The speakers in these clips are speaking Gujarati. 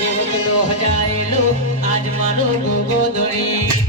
મારા સેવક નો હજાયેલો આજ મારો ગોગો ધોળી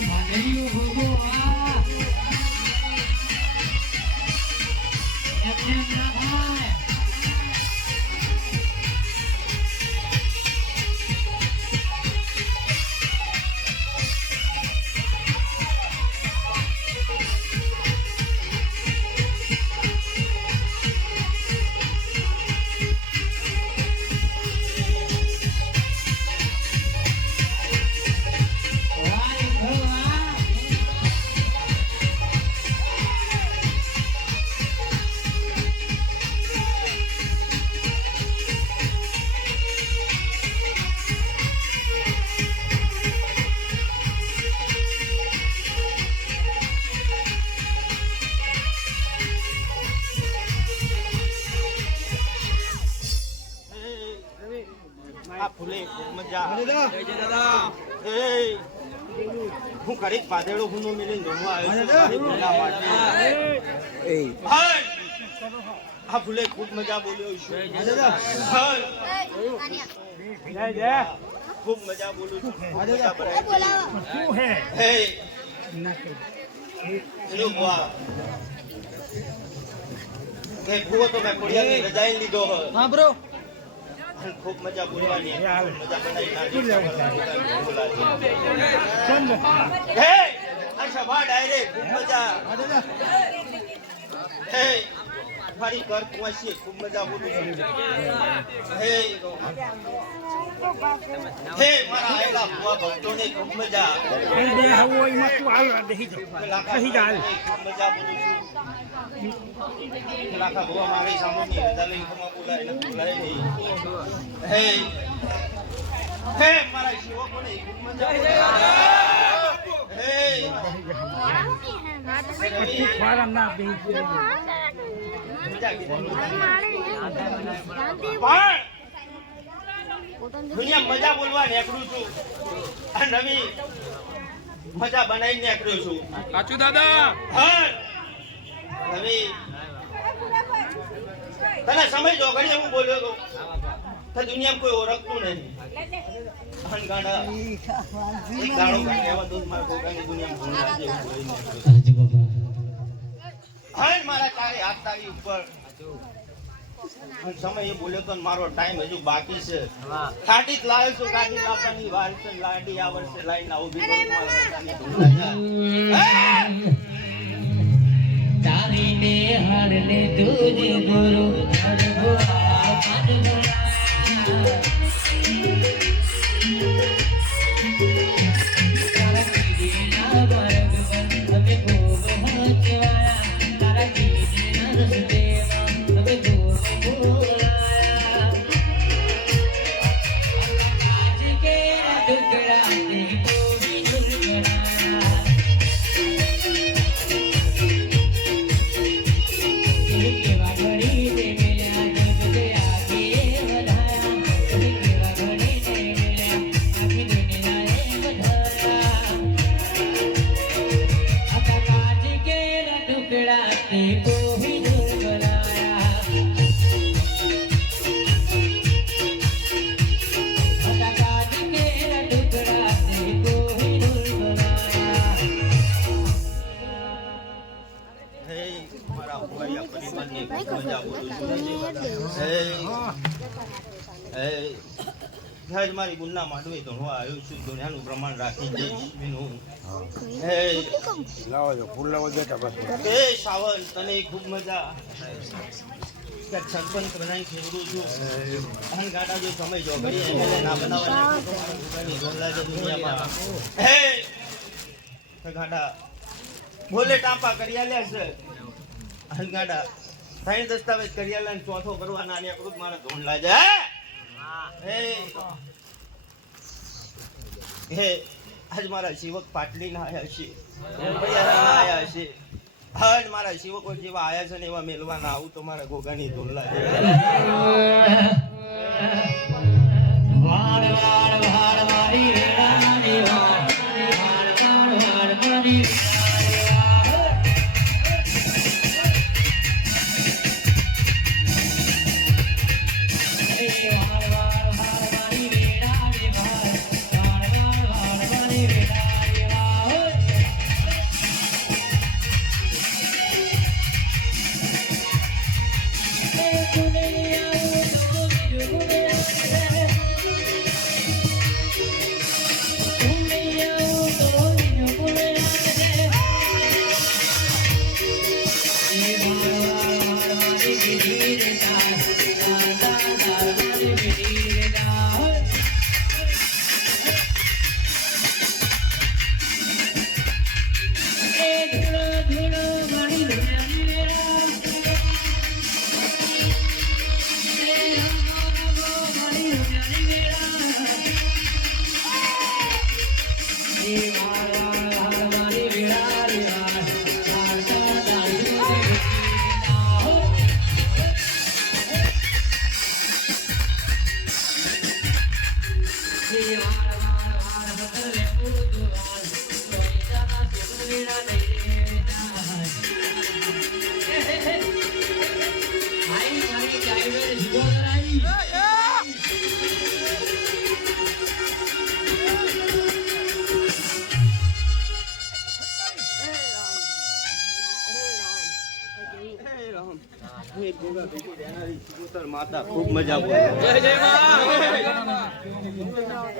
વાહ, હું ઘડીક પાતળું ફૂનું મિલીને જમવા આવ્યો ભૂલા! આ ફૂલે ખૂબ મજા બોલ્યો છું. હાય! ખૂબ મજા બોલું છું. ખૂબ મજા હે! એનું બુઆ. ભૂવો તો મેં ખોડિયારની રજાઈ લીધો હા અને ખૂબ મજા બોલવાની. મજા બનાવી. હે! આ સભા ડાયરેક્ટ ખૂબ મજા. હે! મારી ઘર કુંવાસી ખૂબ મજા બોલું છું હે! હે! મારા આયેલા ભુવા ભક્તોને ખૂબ મજા લાખા ખૂબ મજા બોલું છું લાખા ભુવા મારી સામેની રજા લઈને ખમા બોલાય ને બોલાય નહીં હે! હે! મારા સેવકોને ખૂબ મજા. હે! મજા કીધી. પણ દુનિયા મજા બોલવા નીકળું છું. આ નવી મજા બનાવી નીકળ્યો છું. સાચું દાદા! હા નવી. તને સમય જો ઘડી હું બોલ્યો તો? તો દુનિયામાં કોઈ ઓળખતું નહીં. અનગાડા એક દુનિયામાં ભૂલ લાગે હાજી મારા તારી હાથ તારી ઉપર. સમય એ બોલ્યો તો મારો ટાઈમ હજુ બાકી છે. કાઢી જ લાવ્યો છું કાઢી લાવવાની વાર છે લાડી આ વર્ષે લાઈને મારા પોતાની ધૂળના તારીને હારને તુજ ગુરુ કેરા ટુકડા લાવો છો ફૂલ લાવો દેતા બસ હે સાવન તને ખૂબ મજા સરપંચ બનાવી ખેડું છું જો સમય જો ઘડી એમને ના બોલે ટાંપા કરી આલ્યા છે અહન ગાડા ત્રણ દસ્તાવેજ કરી આલ્યા ચોથો કરવાના ને આપણું મારા ધોન હે હે આજ મારા શિવક પાટલી ના આયા છે. આવ્યા છે. આજ મારા શિવકો જેવા આવ્યા છે ને એવા મેલવાના આવું તો મારા ગોગાની વાળ વાળ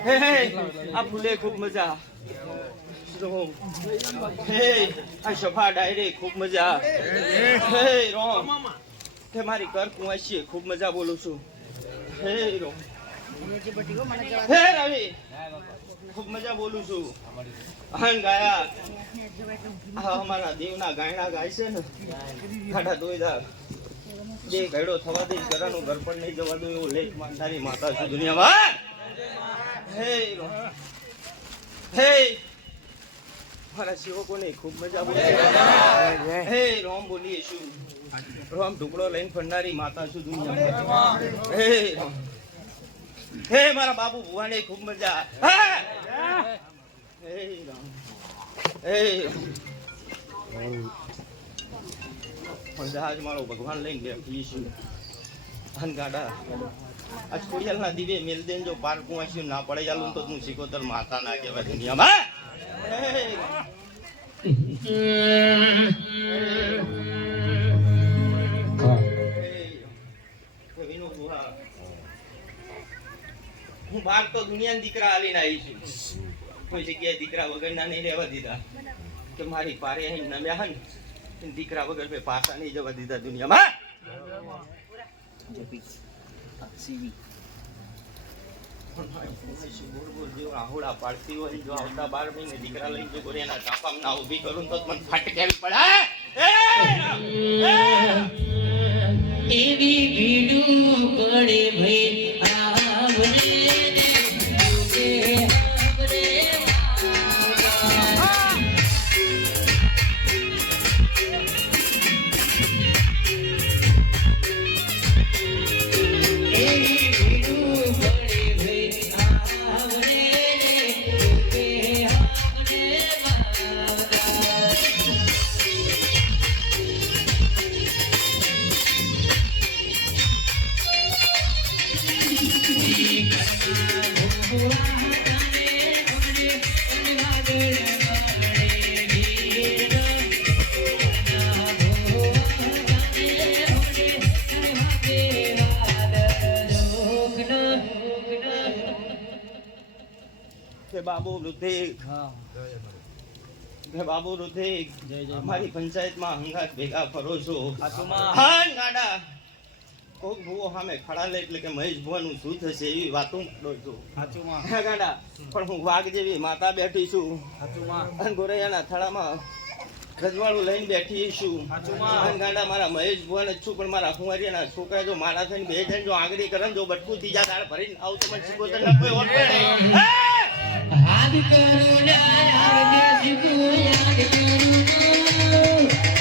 આ ફૂલે ખૂબ મજા. હે આ સફા ડાયરે ખૂબ મજા. હે રોમ. હે મારી કર કુંવાસી ખૂબ મજા બોલું છું. હે રોમ. હે ખૂબ મજા બોલું છું. હન ગાયા આ અમારા દેવના ગાયણા ગાય છે ને. ખાટા દોઈદાર જે ઘડો થવા દે ઘરાનું ઘર નહીં જવા દો એવું લેખ માનનારી માતા છે દુનિયામાં. હે. હે મારા સેવકોને ખૂબ મજા બોલી હે રોમ બોલીએ શું? રોમ ટુકડો લઈને ફરનારી માતા શું દુનિયામાં? હે હે મારા બાપુ ભુવાને ખૂબ મજા. હે રામ હે પણ જહાજ મારો ભગવાન લઈને ગયા છું. હન આ છોડિયાલના દીવે મેલ દેન જો પાર કુવાસી ના પડે ચાલુ તો તું સિકોતર માતા ના કહેવાય દુનિયામાં હે. હે. હું બાર તો દુનિયાના દીકરા આલીને આવી છું કોઈ જગ્યાએ દીકરા વગરના નહીં રહેવા દીધા કે મારી પારે અહીં નમ્યા હન ને દીકરા વગર મેં પાછા નહીં જવા દીધા દુનિયામાં બોલ બોલ આહોડા પાડતી હોય જો આવતા બાર મહિને દીકરા લઈને જો એના ચાપામાં ના ઊભી કરું તો મને ફટકેવી પડે એ! એ! એવી બાબુ રુધિક બાબુ રુધિક મારી પંચાયતમાં હંગાત ભેગા ફરો છો. હા કોક ભૂવો સામે ખડા લે એટલે કે મહેશ ભુવાનું શું થશે એવી વાતો કરો છો. ગાડા. પણ હું વાઘ જેવી માતા બેઠી છું. ગોરૈયાના થડામાં રજવાડું લઈને બેઠી છું અને ગાંડા મારા મહેશ ભુવન જ છું પણ મારા કુંવરિયાના છોકરા જો મારા થઈને બે જણ જો આંગળી કરે જો બટકું ત્રીજા દાળ ભરીને આવું તો મને શીખોતર ના કોઈ ઓર પડે હાથ હાથ કરુણા યાદ શીખો યાદ કરુણા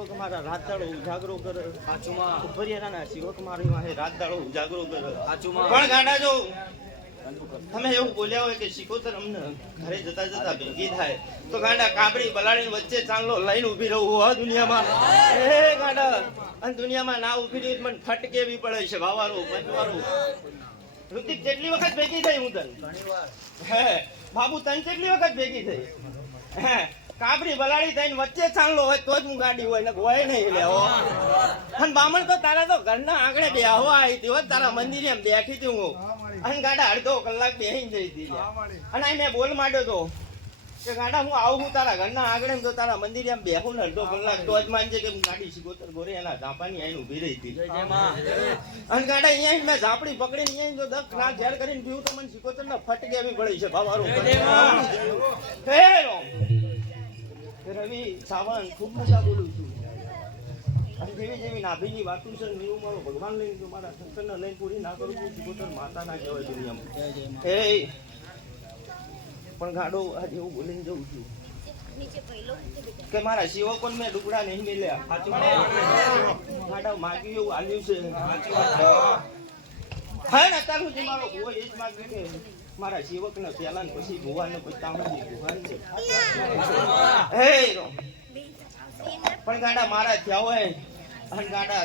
સેવક મારા રાત દાડો ઉજાગરો કરે ઉપરિયાના સેવક મારી વાહે રાત દાડો ઉજાગરો કરે પણ ગાંડા જો તમે એવું બોલ્યા હોય કે શિકોતર અમને ઘરે જતા જતા ભેગી થાય તો ગાંડા કાબડી બલાડી વચ્ચે ચાંગલો લઈને ઊભી રહું હો દુનિયામાં. એ ગાંડા અને દુનિયામાં ના ઊભી રહી મને ફટ કેવી પડે છે વાવારો પંચવારું ઋતિક જેટલી વખત ભેગી થઈ હું તને? હે બાબુ તને કેટલી વખત ભેગી થઈ? હે કાબરી બલાડી થઈને વચ્ચે ચાંગલો હોય તો જ હું ગાડી હોય ને હોય નહીં લે હો. અને બામણ તો તારા તો ઘરના આંગણે બે હવા આવી હતી હો તારા મંદિરે એમ બેઠી હતી હું. અને ગાડા અડધો કલાક બેહીને જઈ હતી અને અહીં મેં બોલ માંડ્યો તો કે ગાડા હું આવું હું તારા ઘરના એમ તો તારા મંદિરે આમ બેહું ને અડધો કલાક તો જ માનજે કે હું ગાડી સિકોતર ગોરે એના ઝાંપાની અહીં ઊભી રહી હતી. અને ગાડા અહીંયા મેં ઝાપડી પકડીને અહીંયા જો દસ ના ઝેર કરીને પીવું તો મને સિકોતર ને ફટકે એવી પડી છે ભાવારું હે. રવિ સાવંત ખૂબ મજા બોલું છું. અને જેવી જેવી નાભીની વાતું છે ને એવું મારો ભગવાન લઈને જો મારા શંકરને લઈને પૂરી ના કરું છું. સિકોતર માતા ના કહેવાય દુનિયામાં. એ પણ ગાડો આજે એવું બોલીને જઉં છું. કે મારા સેવકોને મેં ડુગડા નહીં મેલ્યા. ગાડા માગ્યું એવું આલ્યું છે. હા ને અત્યાર સુધી મારો ભુવો એ જ માગ્યું કે મારા પહેલા ને પછી ભુવાને પછી ભુવાને હે પણ ગાડા મારા થયા હોય અને ગાડા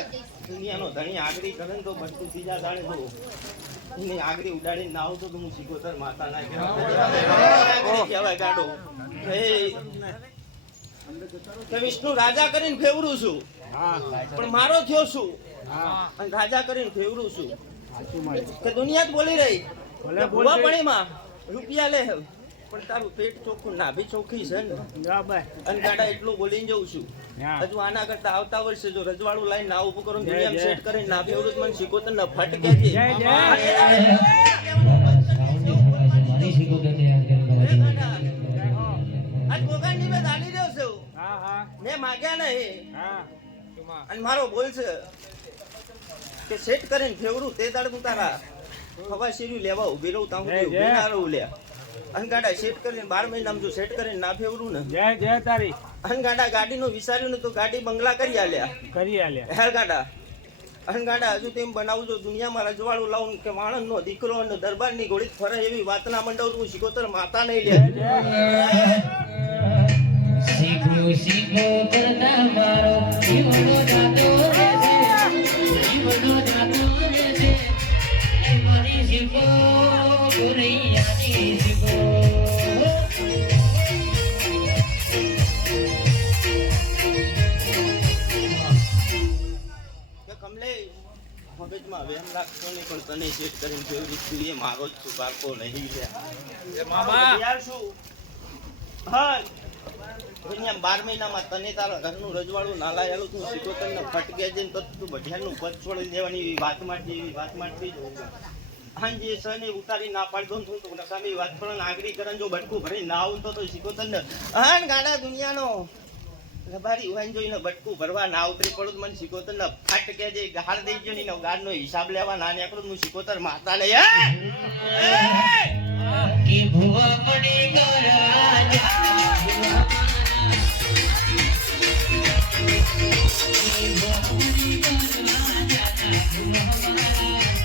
દુનિયાનો ધણી આગળી કરે તો બધું બીજા જાણે તો એની આગળી ઉડાડીને ના આવતો તો હું સિકોતર માતા ના કહેવાય. કહેવાય ગાડો. હે. કે વિષ્ણુ રાજા કરીને ફેવરું છું. પણ મારો થયો છું અને રાજા કરીને ફેવરું છું કે દુનિયા જ બોલી રહી. કે ભૂવા પણીમાં રૂપિયા લે પણ તારું પેટ ચોખ્ખું નાભી ચોખ્ખી છે ને. અને ગાડા એટલું બોલીને જઉં છું. હજુ આના કરતા આવતા વર્ષે જો રજવાડું લાઈન ના ઉભું કરું દુનિયા સેટ કરીને ના ફેવરું તો મને શીખોતર ને ફટકે છે મારી સિકોતર તૈયાર કરી આજ મોગાની મેં દાડી રહ્યો છું. મેં માગ્યા નહીં. અને મારો બોલ છે કે સેટ કરીને ફેવરું તે દાડ તારા હવા શીરી લેવા ઊભી રહું તાં સુધી ઊભી ના રહું લે. અનગાડા સેટ કરીને બાર મહિનામાં જો સેટ કરીને ના ફેવરું ને. જય જય તારી. અનગાડા ગાડીનું વિચાર્યું ને તો ગાડી બંગલા કરી આલ્યા. કરી આલ્યા. હેર ગાડા અનગાડા હજુ તેમ બનાવું જો દુનિયામાં રજવાડું લાવું કે વાણંદનો દીકરો અને દરબારની ઘોડી ફરે એવી વાતના મંડળ હું શીખોતર માતા નહીં લે. શીખો શીખો કરતા મારો જીવનો જાતો જીવનો મારી શીખો ગુરૈયાની શીખો કે કમલે મગજમાં વેમ લાગતો નહીં પણ તને સેટ કરીને ફેવરી છું એ મારો જ છું. બાકો નહીં લે યાર શું હા. દુનિયા બાર મહિનામાં તને તારા ઘરનું રજવાડું ના લાયેલું તું સિકોતર ફટકે જઈને તો તું બઢિયાનું પદ છોડી દેવાની એવી વાતમાંથી એવી વાતમાંથી જ હાંજે સને ઉતારી ના પાડી દઉં તો નકામી વાત પણ આગરી કરન જો બટકું ભરી ના આવું તો તો ને. હાન ગાડા દુનિયાનો. રબારી ઉહાન જોઈને બટકું ભરવા ના ઉતરી પડું મને સિકોતર ને. ફટકે જે ગાળ દઈ ગયો ની ગાડનો હિસાબ લેવા ના નીકળું હું સિકોતર માતા ને. હે?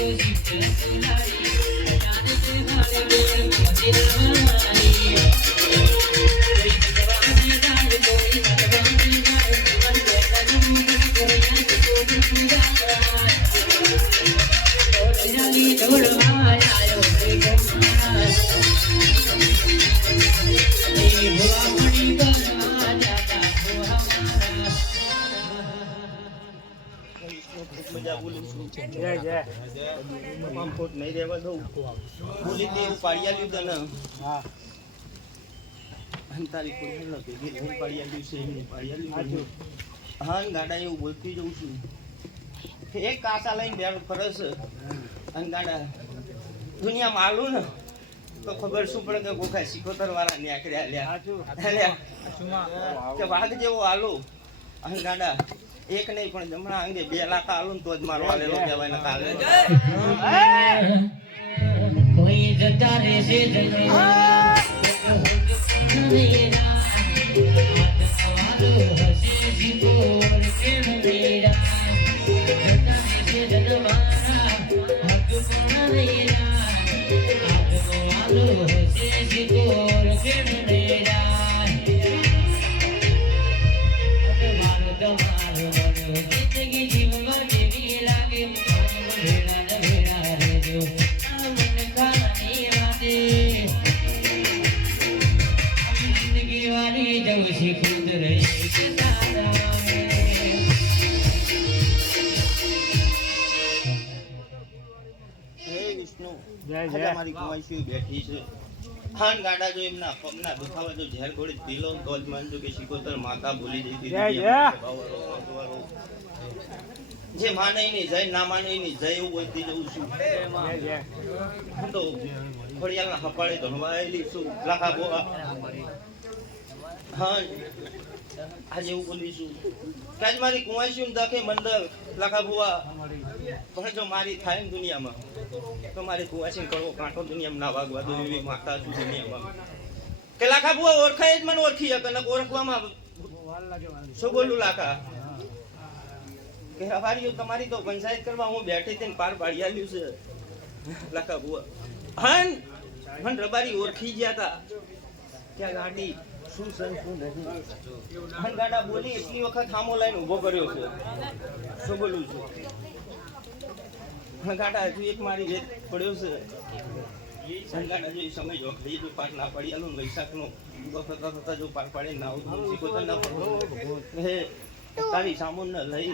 પડી ગયા ખૂબ મજા બોલું છું જય જય તમામ ખોટ નહીં રહેવા દઉં બોલી તે એવું પાડી આલ્યું હા અને કોઈ હેલ નથી નહીં પાડી આલ્યું છે એમને પાડી હા. ગાડા એવું બોલતી જઉં છું એક કાસા લઈને બેર ફરસ અને ગાડા દુનિયામાં આલું ને તો ખબર શું પડે કે ગોખા સિકોતર વાળા ને આકડ્યા લ્યા કે વાઘ જેવો આલો અને ગાડા એક નહીં પણ જમણા અંગે બે લાખ આલુ તો જ મારો આલેલો કહેવાય ને કાલે કોઈ જતા રહેશે કુંવાસી બેઠી છે. ખાન ગાડા જો એમના પગના દુખાવા જો ઝેર ગોળી પી લઉં તો જ માનજો કે શિકોતર માતા ભૂલી જઈ હતી. જે માને નહીં જય ના માને નહીં જય એવું બોલતી જવું છું. તો ખોડિયાલના હપાળે ધણવાયેલી છું. લાખા બોવા હા. આજે એવું બોલીશું આજ મારી કુંવાસી દખે મંદર લાખા ભુવા પણ જો મારી થાય ને દુનિયામાં, તો મારી કુંવાસી કરવો કાંઠો દુનિયામાં ના વાગવા દો એવી માતા છું દુનિયામાં. કે લાખા ભુવા ઓળખાય જ મને ઓળખી શકે ને ઓળખવામાં શું બોલું લાખા. કે હવારીઓ તમારી તો પંચાયત કરવા હું બેઠી તેને પાર પાડી આવ્યું છે, લાખા ભુવા. હન હન રબારી ઓળખી ગયા હતા ત્યાં ગાડી? શું છે, શું ઊભો કર્યો છે. શું હજુ એક મારી વેત પડ્યો છે. હન ગાડા જો એ ના પડી આલું વૈશાખનો થતા થતા જો પાર પાડી ના આવું, તો ના પડો. હે, તારી સામુન લઈ.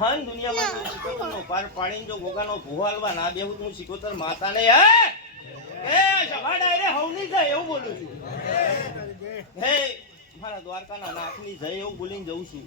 હન દુનિયામાં પાર પાડીને જો ગોગાનો ભોવાલવા ના બેહું તું શીખોતર માતાને, હે! એવું બોલું છું. હે મારા દ્વારકાના નાખની જય એવું બોલીને જઉં છું.